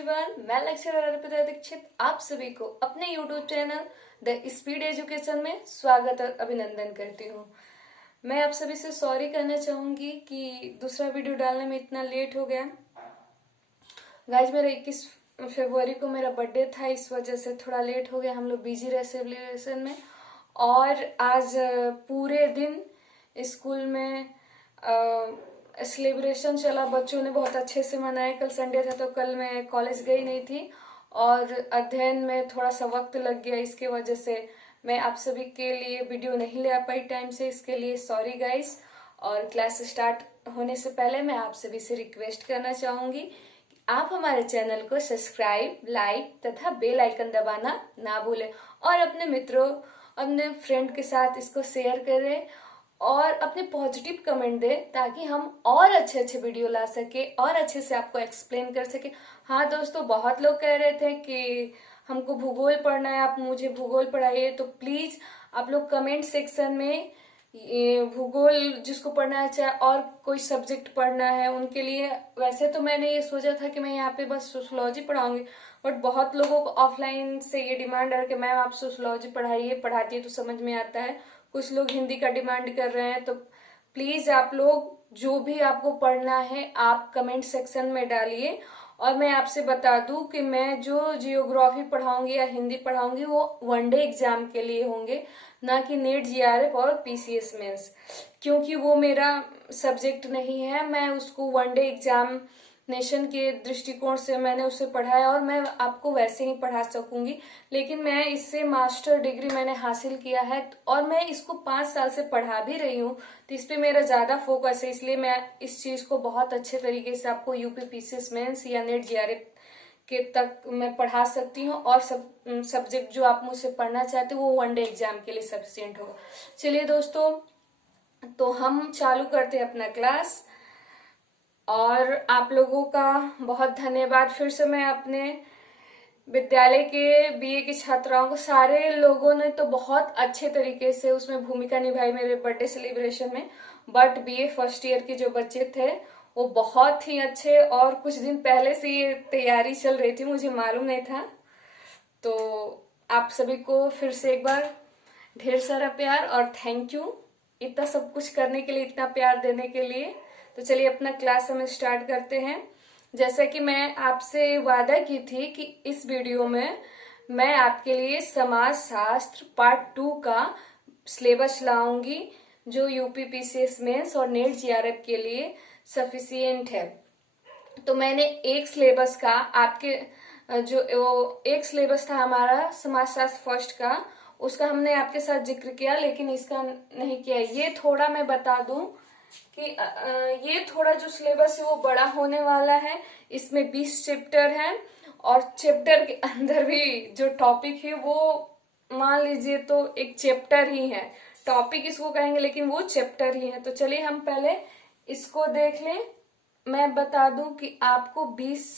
Everyone, मैं lecturer Arpita Dixit आप सभी को अपने YouTube channel the speed education में स्वागत और अभिनंदन करती हूँ। मैं आप सभी से सॉरी करना चाहूंगी कि दूसरा वीडियो डालने में इतना लेट हो गया। गाइज, मेरा 21 फरवरी को मेरा बर्थडे था, इस वजह से थोड़ा लेट हो गया। हम लोग बिजी रहे सेलिब्रेशन में और आज पूरे दिन स्कूल में सेलिब्रेशन चला। बच्चों ने बहुत अच्छे से मनाया। कल संडे था तो कल मैं कॉलेज गई नहीं थी और अध्ययन में थोड़ा सा वक्त लग गया, इसके वजह से मैं आप सभी के लिए वीडियो नहीं ले आ पाई टाइम से। इसके लिए सॉरी गाइस। और क्लास स्टार्ट होने से पहले मैं आप सभी से रिक्वेस्ट करना चाहूंगी कि आप हमारे चैनल को सब्सक्राइब, लाइक तथा बेल आइकन दबाना ना भूलें और अपने मित्रों, अपने फ्रेंड के साथ इसको शेयर करें और अपने पॉजिटिव कमेंट दे ताकि हम और अच्छे अच्छे वीडियो ला सके और अच्छे से आपको एक्सप्लेन कर सके। हाँ दोस्तों, बहुत लोग कह रहे थे कि हमको भूगोल पढ़ना है, आप मुझे भूगोल पढ़ाइए। तो प्लीज आप लोग कमेंट सेक्शन में ये भूगोल जिसको पढ़ना है, चाहे और कोई सब्जेक्ट पढ़ना है उनके लिए। वैसे तो मैंने ये सोचा था कि मैं यहाँ पे बस सोशियोलॉजी पढ़ाऊंगी, बट बहुत लोगों को ऑफलाइन से ये डिमांड है कि मैम आप सोशियोलॉजी पढ़ाइए, पढ़ाती है तो समझ में आता है। कुछ लोग हिंदी का डिमांड कर रहे हैं, तो प्लीज आप लोग जो भी आपको पढ़ना है आप कमेंट सेक्शन में डालिए। और मैं आपसे बता दूं कि मैं जो जियोग्राफी पढ़ाऊंगी या हिंदी पढ़ाऊंगी वो वनडे एग्जाम के लिए होंगे, ना कि नेट, जीआरएफ और पीसीएस मेंस, क्योंकि वो मेरा सब्जेक्ट नहीं है। मैं उसको वनडे एग्जाम नेशन के दृष्टिकोण से मैंने उसे पढ़ाया और मैं आपको वैसे ही पढ़ा सकूंगी। लेकिन मैं इससे मास्टर डिग्री मैंने हासिल किया है और मैं इसको 5 साल से पढ़ा भी रही हूँ, तो इस पे मेरा ज्यादा फोकस है। इसलिए मैं इस चीज को बहुत अच्छे तरीके से आपको यूपी पीसीएस मेंस या नेट जीआरएफ के तक मैं पढ़ा सकती हूँ और सब सब्जेक्ट जो आप मुझसे पढ़ना चाहते हो वो वनडे एग्जाम के लिए सफिशिएंट होगा। चलिए दोस्तों, तो हम चालू करते हैं अपना क्लास। और आप लोगों का बहुत धन्यवाद। फिर से मैं अपने विद्यालय के बीए की छात्राओं को, सारे लोगों ने तो बहुत अच्छे तरीके से उसमें भूमिका निभाई मेरे बर्थडे सेलिब्रेशन में, बट बीए फर्स्ट ईयर के जो बच्चे थे वो बहुत ही अच्छे। और कुछ दिन पहले से ये तैयारी चल रही थी, मुझे मालूम नहीं था। तो आप सभी को फिर से एक बार ढेर सारा प्यार और थैंक यू इतना सब कुछ करने के लिए, इतना प्यार देने के लिए। तो चलिए अपना क्लास हम स्टार्ट करते हैं। जैसा कि मैं आपसे वादा की थी कि इस वीडियो में मैं आपके लिए समाज शास्त्र पार्ट 2 का सिलेबस लाऊंगी, जो यूपी पीसीएस मेंस और नेट जीआरएफ के लिए सफिशिएंट है। तो मैंने एक सिलेबस का आपके जो एक सिलेबस था हमारा समाज शास्त्र फर्स्ट का, उसका हमने आपके साथ जिक्र किया, लेकिन इसका नहीं किया। ये थोड़ा मैं बता दूं कि ये थोड़ा जो सिलेबस है वो बड़ा होने वाला है। इसमें 20 चैप्टर हैं और चैप्टर के अंदर भी जो टॉपिक है वो मान लीजिए तो एक चैप्टर ही है। टॉपिक इसको कहेंगे लेकिन वो चैप्टर ही है। तो चलिए हम पहले इसको देख लें। मैं बता दूं कि आपको 20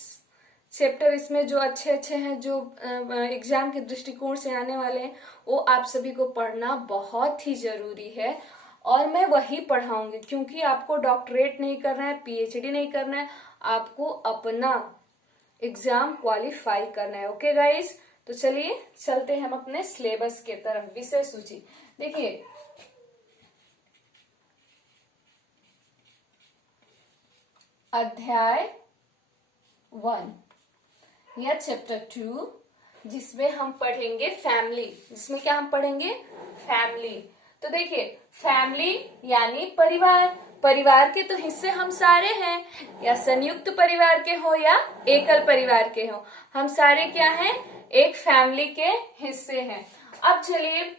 चैप्टर इसमें जो अच्छे अच्छे हैं, जो एग्जाम के दृष्टिकोण से आने वाले हैं, वो आप सभी को पढ़ना बहुत ही जरूरी है। और मैं वही पढ़ाऊंगी क्योंकि आपको डॉक्टरेट नहीं करना है, पीएचडी नहीं करना है, आपको अपना एग्जाम क्वालिफाई करना है। ओके गाइस, तो चलिए चलते हैं हम अपने सिलेबस के तरफ। विषय सूची देखिए, अध्याय 1 या चैप्टर 2, जिसमें हम पढ़ेंगे फैमिली। जिसमें क्या हम पढ़ेंगे? फैमिली। तो देखिए, फैमिली यानी परिवार। परिवार के तो हिस्से हम सारे हैं, या संयुक्त परिवार के हो या एकल परिवार के हो, हम सारे क्या हैं? एक फैमिली के हिस्से हैं। अब चलिए,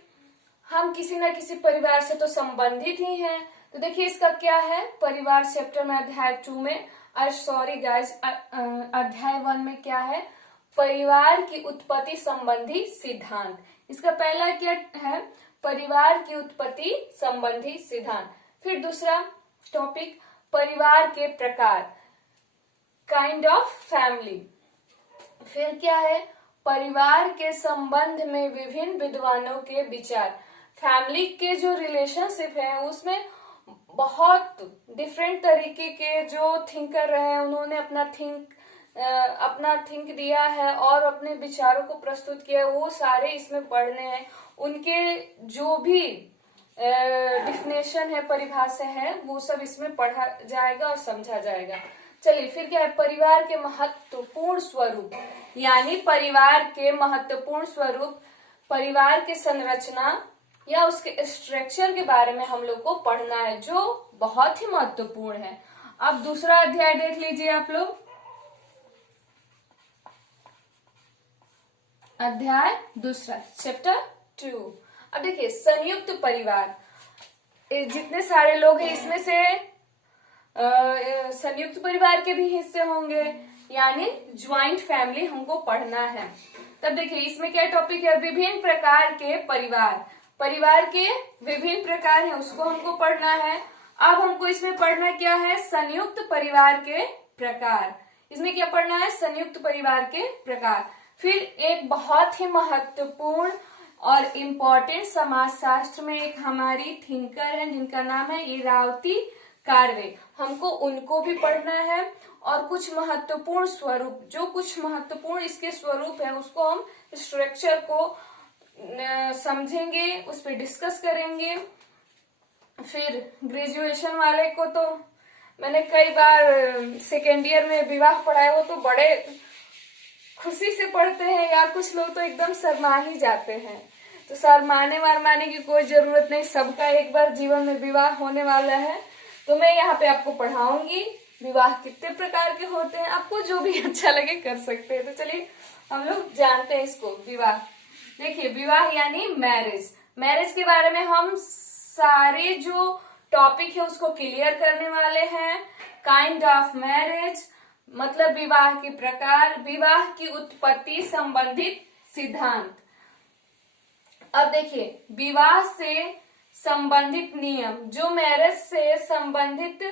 हम किसी ना किसी परिवार से तो संबंधित ही हैं। तो देखिए इसका क्या है, परिवार चैप्टर में अध्याय 2 में, सॉरी गाइस, अध्याय 1 में क्या है? परिवार की उत्पत्ति संबंधी सिद्धांत। इसका पहला क्या है? परिवार की उत्पत्ति संबंधी सिद्धांत। फिर दूसरा टॉपिक, परिवार के प्रकार, काइंड ऑफ फैमिली। फिर क्या है? परिवार के संबंध में विभिन्न विद्वानों के विचार। फैमिली के जो रिलेशनशिप है उसमें बहुत डिफरेंट तरीके के जो थिंकर रहे हैं, उन्होंने अपना अपना थिंक दिया है और अपने विचारों को प्रस्तुत किया है, वो सारे इसमें पढ़ने हैं। उनके जो भी डिफिनेशन है, परिभाषा है, वो सब इसमें पढ़ा जाएगा और समझा जाएगा। चलिए फिर क्या है, परिवार के महत्वपूर्ण स्वरूप, यानी परिवार के महत्वपूर्ण स्वरूप, परिवार की संरचना या उसके स्ट्रक्चर के बारे में हम लोग को पढ़ना है, जो बहुत ही महत्वपूर्ण है। अब दूसरा अध्याय देख लीजिए आप लोग, अध्याय दूसरा, चैप्टर 2। अब देखिए, संयुक्त परिवार, जितने सारे लोग हैं इसमें से संयुक्त परिवार के भी हिस्से होंगे, यानी ज्वाइंट फैमिली हमको पढ़ना है। तब देखिए इसमें क्या टॉपिक है, विभिन्न प्रकार के परिवार, परिवार के विभिन्न प्रकार हैं उसको हमको पढ़ना है। अब हमको इसमें पढ़ना क्या है, संयुक्त परिवार के प्रकार। इसमें क्या पढ़ना है, संयुक्त परिवार के प्रकार। फिर एक बहुत ही महत्वपूर्ण और इम्पोर्टेंट समाजशास्त्र में एक हमारी थिंकर है जिनका नाम है इरावती कार्वे, हमको उनको भी पढ़ना है। और कुछ महत्वपूर्ण स्वरूप, जो कुछ महत्वपूर्ण इसके स्वरूप है उसको हम स्ट्रक्चर को समझेंगे, उस पर डिस्कस करेंगे। फिर ग्रेजुएशन वाले को तो मैंने कई बार सेकेंड ईयर में विवाह पढ़ाया, वो तो बड़े खुशी से पढ़ते हैं यार, कुछ लोग तो एकदम शर्मा ही जाते हैं। तो शर्माने वरमाने की कोई जरूरत नहीं, सबका एक बार जीवन में विवाह होने वाला है। तो मैं यहाँ पे आपको पढ़ाऊंगी विवाह कितने प्रकार के होते हैं, आपको जो भी अच्छा लगे कर सकते हैं। तो चलिए हम लोग जानते हैं इसको, विवाह। देखिए विवाह यानी मैरिज, मैरिज के बारे में हम सारे जो टॉपिक है उसको क्लियर करने वाले हैं। काइंड ऑफ मैरिज मतलब विवाह के प्रकार, विवाह की उत्पत्ति संबंधित सिद्धांत। अब देखिए विवाह से संबंधित नियम, जो मैरिज से संबंधित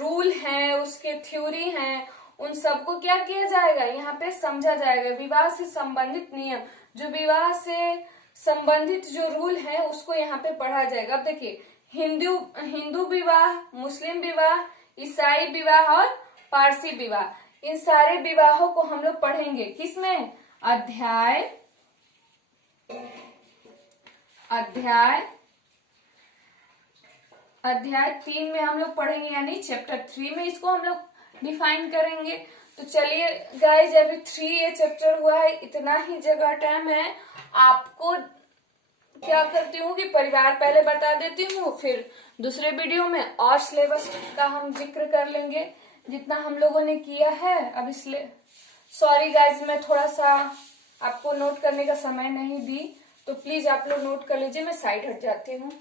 रूल हैं, उसके थ्योरी हैं, उन सबको क्या किया जाएगा, यहाँ पे समझा जाएगा। विवाह से संबंधित नियम, जो विवाह से संबंधित जो रूल है उसको यहाँ पे पढ़ा जाएगा। अब देखिए हिंदू विवाह, मुस्लिम विवाह, ईसाई विवाह और पारसी विवाह, इन सारे विवाहों को हम लोग पढ़ेंगे। किसमें, अध्याय 3 में हम लोग पढ़ेंगे, यानी चैप्टर 3 में इसको हम लोग डिफाइन करेंगे। तो चलिए गाइज, अभी 3 ये चैप्टर हुआ है, इतना ही जगह टाइम है। आपको क्या करती हूँ कि परिवार पहले बता देती हूँ, फिर दूसरे वीडियो में और सिलेबस का हम जिक्र कर लेंगे जितना हम लोगों ने किया है। अब इसलिए सॉरी गाइज, मैं थोड़ा सा आपको नोट करने का समय नहीं दी, तो प्लीज आप लोग नोट कर लीजिए, मैं साइड हट जाती हूँ।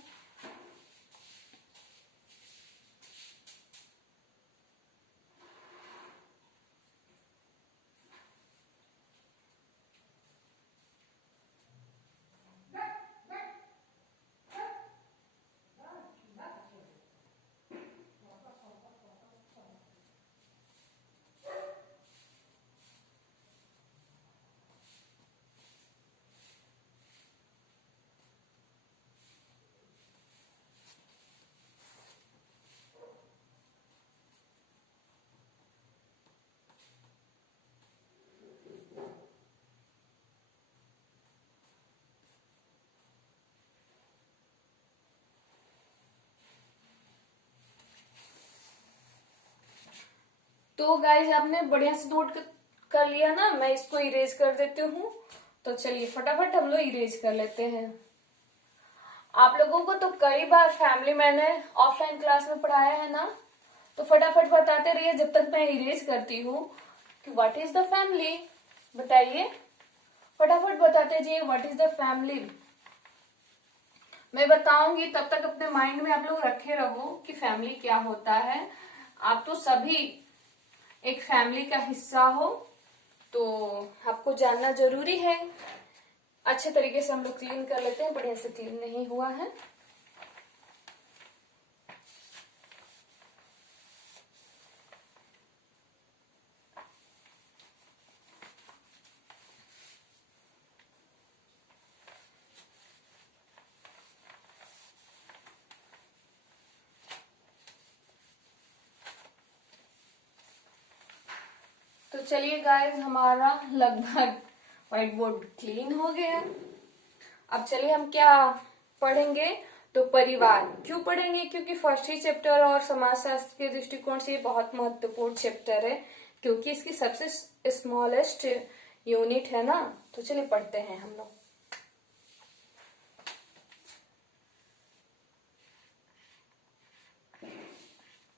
तो गाइज आपने बढ़िया से नोट कर लिया ना, मैं इसको इरेज कर देती हूँ। तो चलिए फटाफट हम लोग इरेज कर लेते हैं। आप लोगों को तो कई बार फैमिली मैंने ऑफलाइन क्लास में पढ़ाया है ना, तो फटाफट बताते रहिए जब तक मैं इरेज करती हूँ कि व्हाट इज द फैमिली। बताइए, फटाफट बताते जाइए व्हाट इज द फैमिली। मैं बताऊंगी तब तक अपने माइंड में आप लोग रखे रहो कि फैमिली क्या होता है। आप तो सभी एक फैमिली का हिस्सा हो, तो आपको जानना जरूरी है। अच्छे तरीके से हम लोग क्लीन कर लेते हैं, बढ़िया से क्लीन नहीं हुआ है। तो तो चलिए गाइस, हमारा लगभग व्हाइट बोर्ड क्लीन हो गया। अब चलिए हम क्या पढ़ेंगे, तो परिवार क्यों पढ़ेंगे, क्योंकि फर्स्ट ही चैप्टर और समाजशास्त्र के दृष्टिकोण से ये बहुत महत्वपूर्ण चैप्टर है, क्योंकि इसकी सबसे स्मॉलेस्ट यूनिट है ना। तो चलिए पढ़ते हैं हम लोग।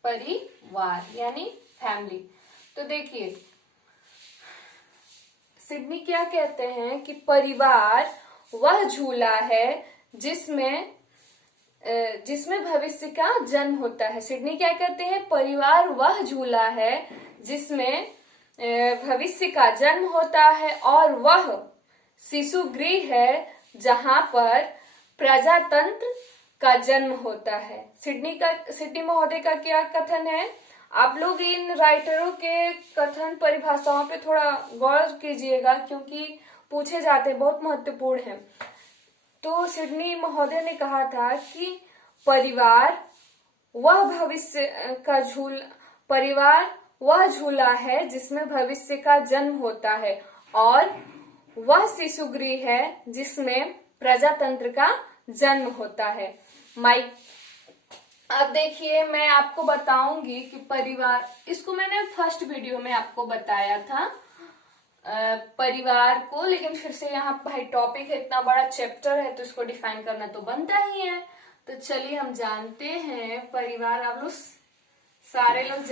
परिवार यानी फैमिली। तो देखिए, सिडनी क्या कहते हैं कि परिवार वह झूला है जिसमें भविष्य का जन्म होता है। सिडनी क्या कहते हैं, परिवार वह झूला है जिसमें भविष्य का जन्म होता है और वह शिशु गृह है जहां पर प्रजातंत्र का जन्म होता है। सिडनी महोदय का क्या कथन है, आप लोग इन राइटरों के कथन परिभाषाओं पे थोड़ा गौर कीजिएगा, क्योंकि पूछे जाते हैं, बहुत महत्वपूर्ण है। तो सिडनी महोदय ने कहा था कि परिवार वह झूला है जिसमें भविष्य का जन्म होता है और वह शिशु गृह है जिसमें प्रजातंत्र का जन्म होता है। अब देखिए, मैं आपको बताऊंगी कि परिवार, इसको मैंने फर्स्ट वीडियो में आपको बताया था परिवार को, लेकिन फिर से यहाँ भाई टॉपिक है, इतना बड़ा चैप्टर है तो इसको डिफाइन करना तो बनता ही है। तो चलिए हम जानते हैं परिवार। आप लोग सारे लोग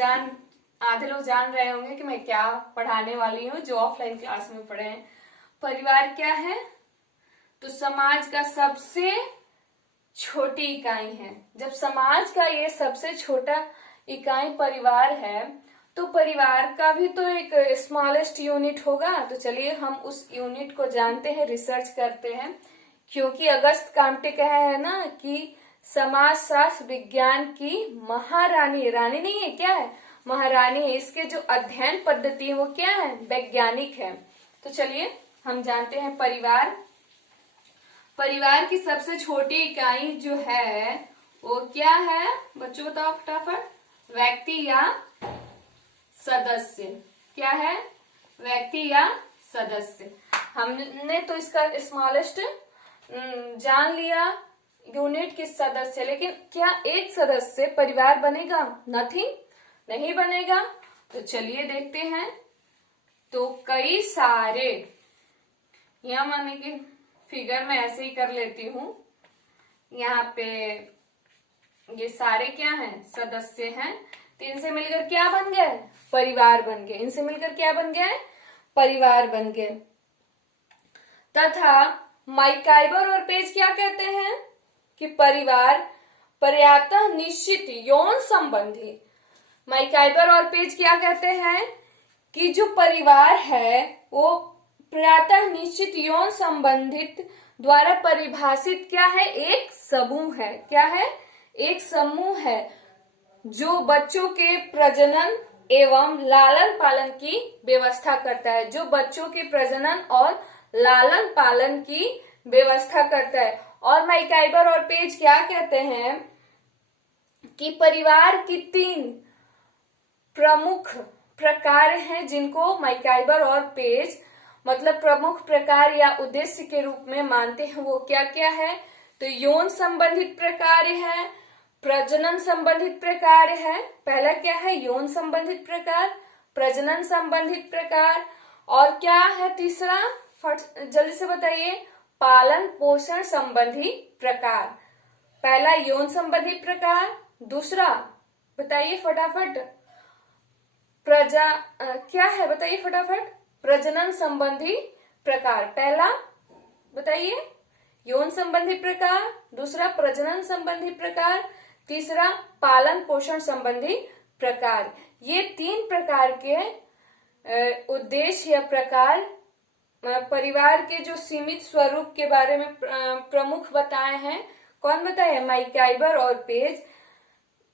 आधे लोग जान रहे होंगे कि मैं क्या पढ़ाने वाली हूँ, जो ऑफलाइन क्लास में पढ़े हैं। परिवार क्या है, तो समाज का सबसे छोटी इकाई है। जब समाज का ये सबसे छोटा इकाई परिवार है, तो परिवार का भी तो एक स्मॉलेस्ट यूनिट होगा। तो चलिए हम उस यूनिट को जानते हैं, रिसर्च करते हैं, क्योंकि अगस्त काम्टे कहा है ना कि समाजशास्त्र विज्ञान की महारानी, रानी नहीं है, क्या है, महारानी है। इसके जो अध्ययन पद्धति है वो क्या है, वैज्ञानिक है। तो चलिए हम जानते हैं परिवार की सबसे छोटी इकाई जो है वो क्या है, बच्चों बताओ फटाफट। व्यक्ति या सदस्य। क्या है, व्यक्ति या सदस्य। हमने तो इसका स्मॉलेस्ट जान लिया यूनिट किस सदस्य, लेकिन क्या एक सदस्य परिवार बनेगा, नथिंग, नहीं बनेगा। तो चलिए देखते हैं। तो कई सारे, यहाँ माने कि फिगर में ऐसे ही कर लेती हूं, यहाँ पे ये सारे क्या हैं, सदस्य हैं। तो इनसे मिलकर क्या बन गए, परिवार बन गए। इनसे मिलकर क्या बन गए, परिवार बन गए। तथा मैकाइबर और पेज क्या कहते हैं कि परिवार प्रायतः निश्चित यौन संबंधी। मैकाइबर और पेज क्या कहते हैं कि जो परिवार है वो प्रायतः निश्चित यौन संबंधित द्वारा परिभाषित क्या है, एक समूह है। क्या है, एक समूह है जो बच्चों के प्रजनन एवं लालन पालन की व्यवस्था करता है। जो बच्चों के प्रजनन और लालन पालन की व्यवस्था करता है। और मैकाइबर और पेज क्या कहते हैं कि परिवार की 3 प्रमुख प्रकार हैं, जिनको मैकाइबर और पेज मतलब प्रमुख प्रकार या उद्देश्य के रूप में मानते हैं। वो क्या क्या है, तो यौन संबंधित प्रकार है, प्रजनन संबंधित प्रकार है। पहला क्या है, यौन संबंधित प्रकार, प्रजनन संबंधित प्रकार, और क्या है तीसरा, जल्दी से बताइए, पालन पोषण संबंधी प्रकार। पहला यौन संबंधी प्रकार, दूसरा बताइए फटाफट, क्या है बताइए फटाफट, प्रजनन संबंधी प्रकार। पहला बताइए यौन संबंधी प्रकार, दूसरा प्रजनन संबंधी प्रकार, तीसरा पालन पोषण संबंधी प्रकार। ये 3 प्रकार के उद्देश्य या प्रकार परिवार के जो सीमित स्वरूप के बारे में प्रमुख बताए हैं। कौन बताए, मैकाइबर और पेज।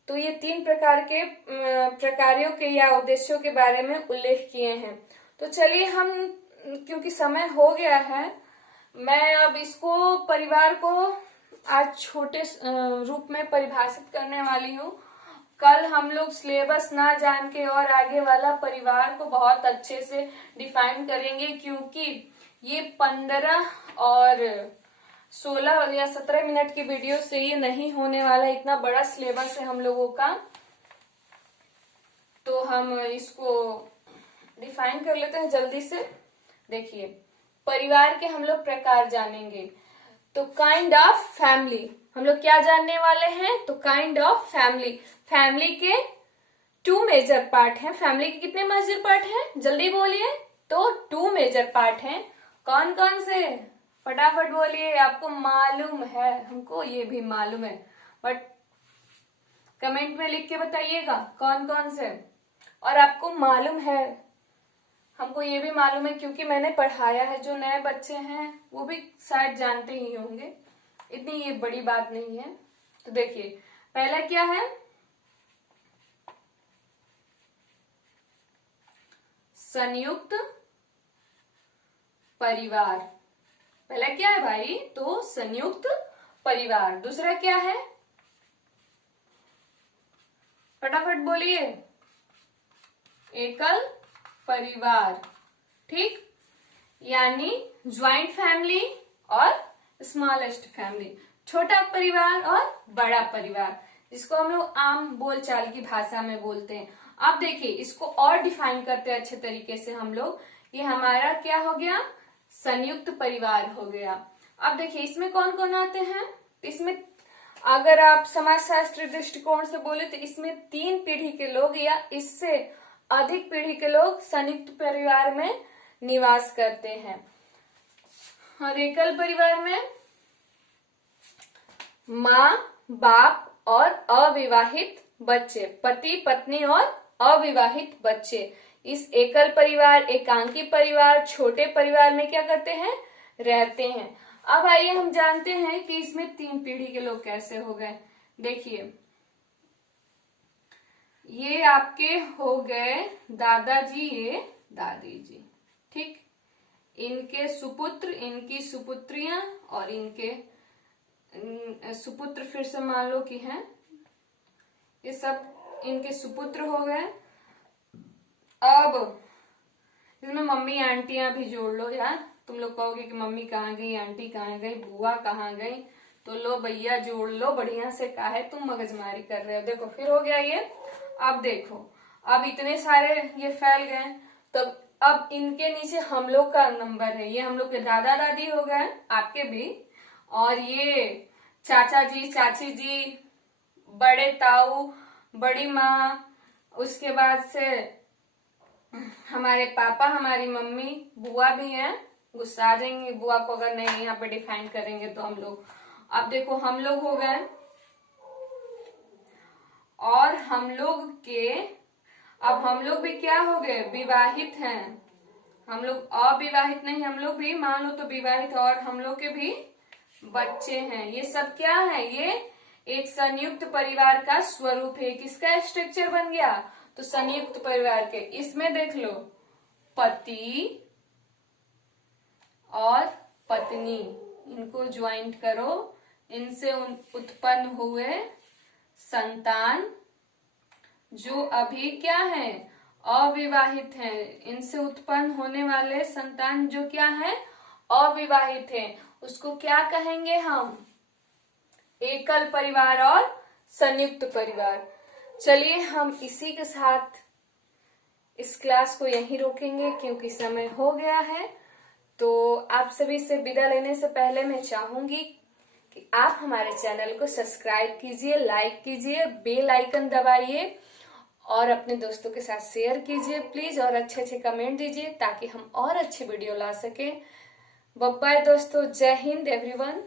तो ये 3 प्रकार के प्रकारों के या उद्देश्यों के बारे में उल्लेख किए हैं। तो चलिए हम, क्योंकि समय हो गया है, मैं अब इसको परिवार को आज छोटे रूप में परिभाषित करने वाली हूँ। कल हम लोग सिलेबस ना जान के और आगे वाला परिवार को बहुत अच्छे से डिफाइन करेंगे, क्योंकि ये 15 और 16 या 17 मिनट की वीडियो से ये नहीं होने वाला। इतना बड़ा सिलेबस है हम लोगों का, तो हम इसको डिफाइन कर लेते हैं जल्दी से। देखिए, परिवार के हम लोग प्रकार जानेंगे। तो काइंड ऑफ फैमिली हम लोग क्या जानने वाले हैं, तो काइंड ऑफ फैमिली। फैमिली के 2 मेजर पार्ट हैं। फैमिली के कितने मेजर पार्ट हैं, जल्दी बोलिए। तो 2 मेजर पार्ट हैं। कौन कौन से, फटाफट बोलिए। आपको मालूम है, हमको ये भी मालूम है, बट कमेंट में लिख के बताइएगा कौन कौन से। और आपको मालूम है, हमको ये भी मालूम है क्योंकि मैंने पढ़ाया है। जो नए बच्चे हैं वो भी शायद जानते ही होंगे, इतनी ये बड़ी बात नहीं है। तो देखिए, पहला क्या है, संयुक्त परिवार। पहला क्या है भाई, तो संयुक्त परिवार। दूसरा क्या है, फटाफट बोलिए, एकल परिवार। ठीक, यानी ज्वाइंट फैमिली और स्मॉलेस्ट फैमिली, छोटा परिवार और बड़ा परिवार, जिसको हम लोग आम बोलचाल की भाषा में बोलते हैं। अब देखिए, इसको और डिफाइन करते हैं अच्छे तरीके से हम लोग। ये हमारा क्या हो गया, संयुक्त परिवार हो गया। अब देखिए, इसमें कौन कौन आते हैं। इसमें अगर आप समाजशास्त्री दृष्टिकोण से बोले तो इसमें 3 पीढ़ी के लोग या इससे अधिक पीढ़ी के लोग संयुक्त परिवार में निवास करते हैं। और एकल परिवार में माँ, बाप और अविवाहित बच्चे, पति पत्नी और अविवाहित बच्चे। इस एकल परिवार, एकांकी परिवार, छोटे परिवार में क्या करते हैं, रहते हैं। अब आइए हम जानते हैं कि इसमें 3 पीढ़ी के लोग कैसे हो गए। देखिए, ये आपके हो गए दादाजी, ये दादी जी। ठीक, इनके सुपुत्र, इनकी सुपुत्रियां और इनके सुपुत्र फिर से मान लो कि हैं, ये सब इनके सुपुत्र हो गए। अब इसमें मम्मी आंटियां भी जोड़ लो यार। तुम लोग कहोगे कि मम्मी कहाँ गई, आंटी कहाँ गई, बुआ कहाँ गई, तो लो भैया जोड़ लो बढ़िया से। काहे तुम मगजमारी कर रहे हो। देखो, फिर हो गया ये। अब देखो, अब इतने सारे ये फैल गए, तो अब इनके नीचे हम लोग का नंबर है। ये हम लोग के दादा दादी हो गए, आपके भी। और ये चाचा जी, चाची जी, बड़े ताऊ, बड़ी माँ, उसके बाद से हमारे पापा, हमारी मम्मी, बुआ भी हैं। गुस्सा आ जाएंगे बुआ को अगर नहीं यहाँ पे डिफाइन करेंगे तो हम लोग। अब देखो, हम लोग हो गए, और हम लोग के, अब हम लोग भी क्या हो गए, विवाहित हैं। हम लोग अविवाहित नहीं, हम लोग भी मान लो तो विवाहित, और हम लोग के भी बच्चे हैं। ये सब क्या है, ये एक संयुक्त परिवार का स्वरूप है। किसका स्ट्रक्चर बन गया, तो संयुक्त परिवार के। इसमें देख लो, पति और पत्नी, इनको ज्वाइंट करो, इनसे उत्पन्न हुए संतान जो अभी क्या है, अविवाहित हैं। इनसे उत्पन्न होने वाले संतान जो क्या है, अविवाहित हैं, उसको क्या कहेंगे हम, एकल परिवार और संयुक्त परिवार। चलिए, हम इसी के साथ इस क्लास को यहीं रोकेंगे क्योंकि समय हो गया है। तो आप सभी से विदा लेने से पहले मैं चाहूंगी कि आप हमारे चैनल को सब्सक्राइब कीजिए, लाइक कीजिए, बेल आइकन दबाइए और अपने दोस्तों के साथ शेयर कीजिए प्लीज, और अच्छे अच्छे कमेंट दीजिए ताकि हम और अच्छी वीडियो ला सके। बाय बाय दोस्तों, जय हिंद एवरीवन।